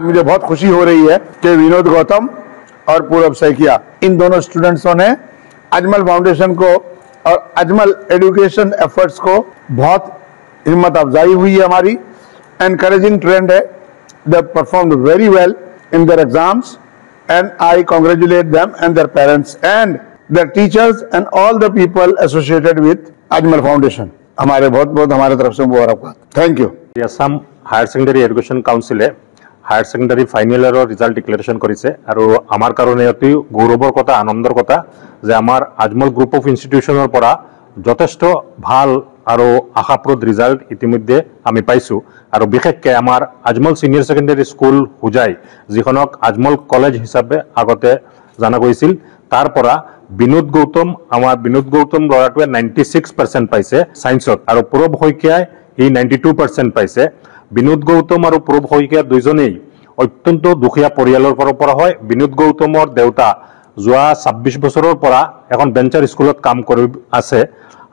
मुझे बहुत खुशी हो रही है कि विनोद गौतम और पूरब सैकिया इन दोनों स्टूडेंट्सों ने अजमल फाउंडेशन को और अजमल एजुकेशन एफर्ट्स को बहुत हिम्मत अफजाई हुई है हमारी एनकरेजिंग ट्रेंड है they performed very well in their exams and I congratulate them and their parents and their teachers and all the people associated with Ajmal foundation हमारे बहुत बहुत हमारे तरफ से मुबारकबाद thank you Assam higher secondary education काउंसिले higher secondary final year result declaration करिছে আৰু আমাৰ কাৰণে অতি গৌৰৱৰ কথা আনন্দৰ কথা যে আমাৰ আজমল গ্ৰুপ অফ ইনষ্টিটিউশনৰ পৰা যথেষ্ট ভাল আৰু আশাপ্ৰদ ৰিজাল্ট ইতিমধ্যে আমি পাইছো আৰু বিশেষকৈ আমাৰ আজমল সিনিয়ৰ সেকেন্ডাৰী স্কুল হুজাই যিখনক আজমল কলেজ হিচাপে আগতে জানা গৈছিল তাৰ পৰা বিনোদ গৌতম আমাৰ বিনোদ গৌতম লৰাটোৱে 96% পাইছে সায়েন্সত আৰু পূৰব শইকীয়াই ই 92% পাইছে বিনোদ গৌতম আৰু পূৰব শইকীয়া দুইজনেই অত্যন্ত দুখীয়া পৰিয়ালৰ পৰা হয় বিনোদ গৌতমৰ দেউতা যোৱা 26 বছৰৰ পৰা এখন বেঞ্চাৰ স্কুলত কাম কৰি আছে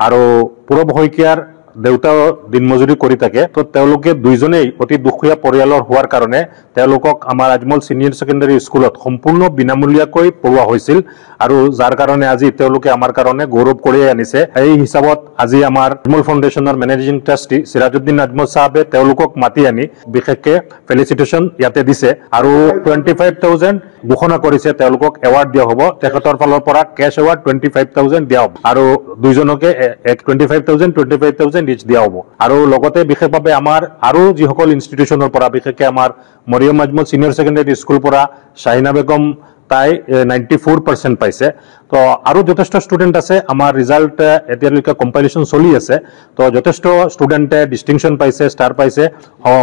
আৰু পূৰব শইকীয়াৰ দেউতা দিনমজুৰি কৰি থাকে তো তেওঁলোকে দুইজনেই অতি দুখীয়া পৰিয়ালৰ হোৱাৰ কাৰণে তেওঁলোকক আমাৰ আজমল সিনিয়ৰ সেকেন্ডাৰী স্কুলত সম্পূৰ্ণ বিনামূলীয়াকৈ পঢ়োৱা হৈছিল আৰু যাৰ কাৰণে আজি তেওঁলোকে আমাৰ কাৰণে গৌৰৱ কৰি আনিছে এই হিচাপত আজি আমাৰ আজমল ফাউণ্ডেশ্যনৰ মেনেজিং ট্ৰাষ্টি সিৰাজউদ্দিন আজমল সাহেবে তেওঁলোকক মাতি আনি বিশেষকৈ ফেলিচিটেশ্যন ইয়াতে দিছে আৰু 25000 ঘোষণা কৰিছে তেওঁলোকক এৱাৰ্ড দিয়া হ'ব তেখেতৰ ফালৰ পৰা কেশ এৱাৰ্ড 25000 দিয়া হ'ব আৰু দুইজনকে 25000 ইচ দিয়া হ'ব আৰু লগতে বিশেষভাৱে আমাৰ আৰু যিসকল ইনষ্টিটিউচনৰ পৰা বিশেষকৈ আমাৰ Mariam Ajmal senior secondary school পৰা শাহিনা বেগম তাই 94% পাইছে তো আৰু যথেষ্ট ষ্টুডেন্ট আছে আমাৰ ৰিজাল্ট এতিয়ালৈকে কম্পাইলেশ্যন চলি আছে তো যথেষ্ট ষ্টুডেন্টে ডিষ্টিংশ্যন পাইছে ষ্টাৰ পাইছে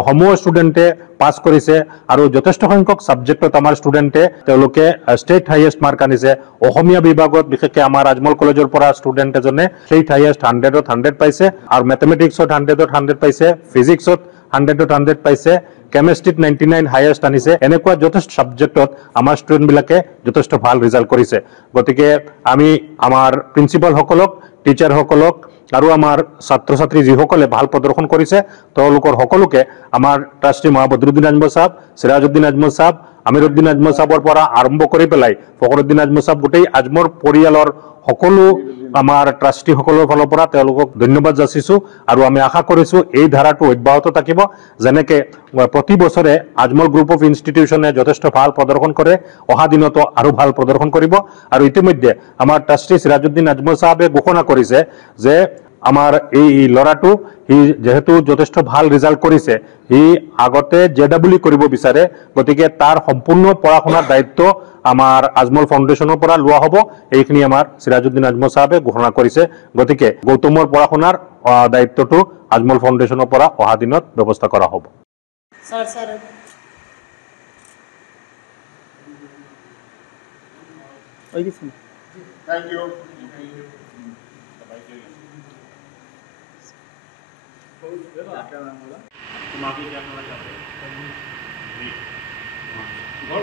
সমূহ ষ্টুডেন্টে পাছ কৰিছে আৰু যথেষ্ট সংখ্যক সাবজেক্টত আমাৰ ষ্টুডেন্টে তেওঁলোকে ষ্টেট হাইয়েষ্ট মাৰ্ক আনিছে অসমীয়া বিভাগত বিশেষকৈ আমাৰ আজমল কলেজৰ পৰা ষ্টুডেন্ট এজনে ষ্টেট হাইয়েষ্ট 100ত 100 পাইছে আৰু মেথমেটিক্সত 100ত 100 পাইছে ফিজিক্সত 100ত 100 পাইছে কেমিষ্ট্ৰিত 99 হাইয়েষ্ট আনিছে এনেকুৱা যথেষ্ট সাবজেক্টত আমাৰ ষ্টুডেন্ট বিলাকে যথেষ্ট ভাল ৰিজাল্ট কৰিছে গতিকে আমি আমাৰ প্ৰিন্সিপাল সকলক টিচাৰ সকলক আৰু আমাৰ ছাত্ৰ ছাত্ৰী যিসকলে ভাল প্ৰদৰ্শন কৰিছে তেওঁলোকৰ সকলোকে আমাৰ ট্ৰাষ্টি মহাবদৰুদ্দিন আজমল সাহেব সিৰাজউদ্দিন আজমল সাহেব আমিৰুদ্দিন আজমল সাহেবৰ পৰা আৰম্ভ কৰি পেলাই ফখৰুদ্দিন আজমল সাহেব গোটেই আজমৰ পৰিয়ালৰ সকলো আমাৰ ট্ৰাষ্টি সকলৰ ফালৰ পৰা তেওঁলোকক ধন্যবাদ যাচিছো আৰু আমি আশা কৰিছো এই ধাৰাটো অব্যাহত থাকিব যেনেকৈ প্ৰতি বছৰে আজমল গ্ৰুপ অফ ইনষ্টিটিউচনে যথেষ্ট ভাল প্ৰদৰ্শন কৰে অহা দিনতো আৰু ভাল প্ৰদৰ্শন কৰিব আৰু ইতিমধ্যে আমাৰ ট্ৰাষ্টি সিৰাজউদ্দিন আজমল সাহেবে ঘোষণা কৰিছে যে আমাৰ এই লৰাটো হি যেহেতু যথেষ্ট ভাল ৰিজাল্ট কৰিছে হি আগতে জেডাব্লিউ কৰিব বিচাৰে গতিকে তাৰ সম্পূৰ্ণ পঢ়া-শুনাৰ দায়িত্ব আমাৰ আজমল ফাউণ্ডেশ্যনৰ পৰা লোৱা হ'ব এইখিনি আমাৰ সিৰাজউদ্দিন আজমল সাহেবে ঘোষণা কৰিছে গতিকে গৌতমৰ পঢ়া-শুনাৰ দায়িত্বটো আজমল ফাউণ্ডেশ্যনৰ পৰা অহা দিনত ব্যৱস্থা কৰা হ'ব স্যার স্যার ওই কিছু थैंक यू तुम आगे क्या करना चाहते हो